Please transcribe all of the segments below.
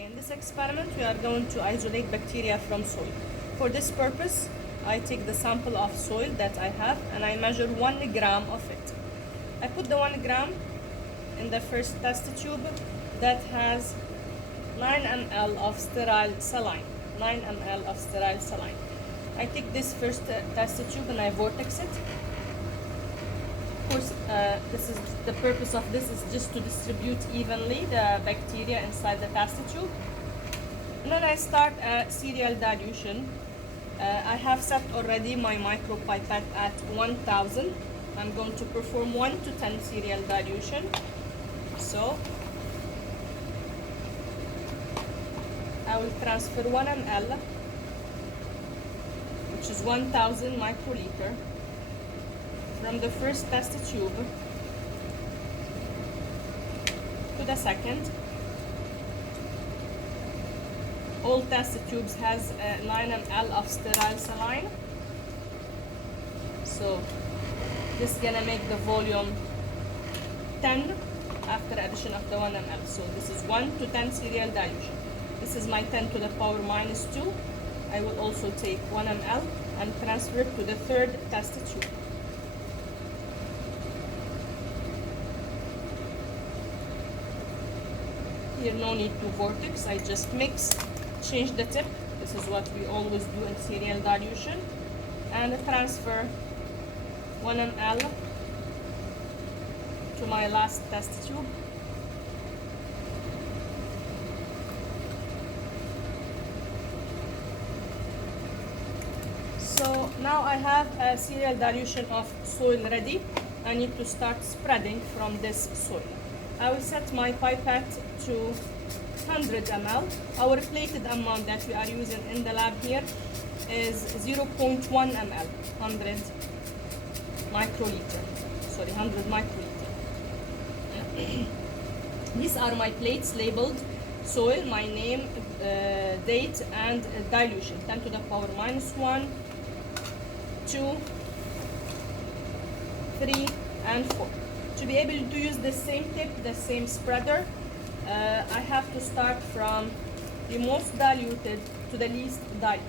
Okay, in this experiment we are going to isolate bacteria from soil. For this purpose, I take the sample of soil that I have and I measure 1 gram of it. I put the 1 gram in the first test tube that has 9 ml of sterile saline. 9 ml of sterile saline. I take this first test tube and I vortex it. Of course, the purpose of this is just to distribute evenly the bacteria inside the test tube. And then I start a serial dilution. I have set already my micropipette at 1000. I'm going to perform 1 to 10 serial dilution. So I will transfer 1 ml, which is 1000 microliter, from the first test tube to the second. All test tubes has 9 ml of sterile saline, so this is gonna make the volume 10 after addition of the 1 ml. So this is 1 to 10 serial dilution. This is my 10 to the power minus 2. I will also take 1 ml and transfer it to the third test tube. Here no need to vortex, I just mix, change the tip. This is what we always do in serial dilution. And transfer 1 ml to my last test tube. So now I have a serial dilution of soil ready. I need to start spreading from this soil. I will set my pipette to 100 ml. Our plated amount that we are using in the lab here is 0.1 ml, 100 microliter. Sorry, 100 microliter. These are my plates labeled soil, my name, date, and dilution. 10 to the power minus 1, 2, 3, and 4. To be able to use the same tip, the same spreader, I have to start from the most diluted to the least diluted.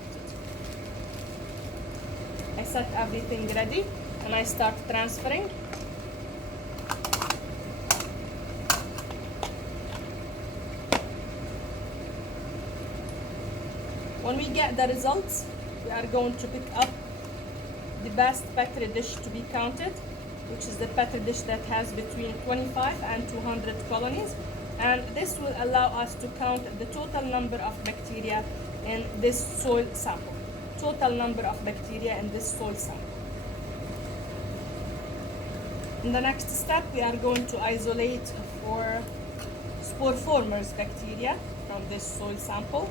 I set everything ready and I start transferring. When we get the results, we are going to pick up the best Petri dish to be counted, which is the Petri dish that has between 25 and 200 colonies. And this will allow us to count the total number of bacteria in this soil sample. Total number of bacteria in this soil sample. In the next step, we are going to isolate for spore formers bacteria from this soil sample.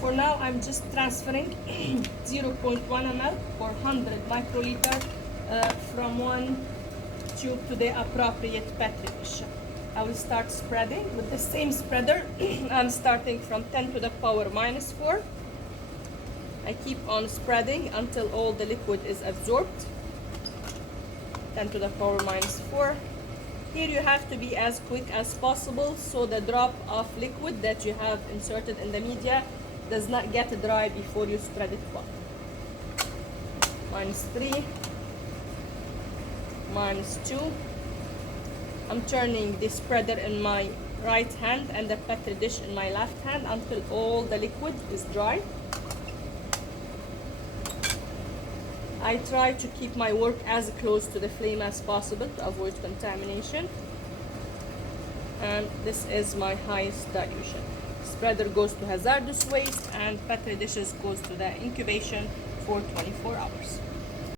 For now, I'm just transferring 0.1 ml or 100 microliter from one tube to the appropriate Petri dish. I will start spreading with the same spreader. I'm starting from 10 to the power minus 4. I keep on spreading until all the liquid is absorbed. 10 to the power minus 4. Here you have to be as quick as possible so the drop of liquid that you have inserted in the media does not get dry before you spread it far. Minus 3, minus 2. I'm turning the spreader in my right hand and the Petri dish in my left hand until all the liquid is dry. I try to keep my work as close to the flame as possible to avoid contamination. And this is my highest dilution. Spreader goes to hazardous waste and Petri dishes goes to the incubation for 24 hours.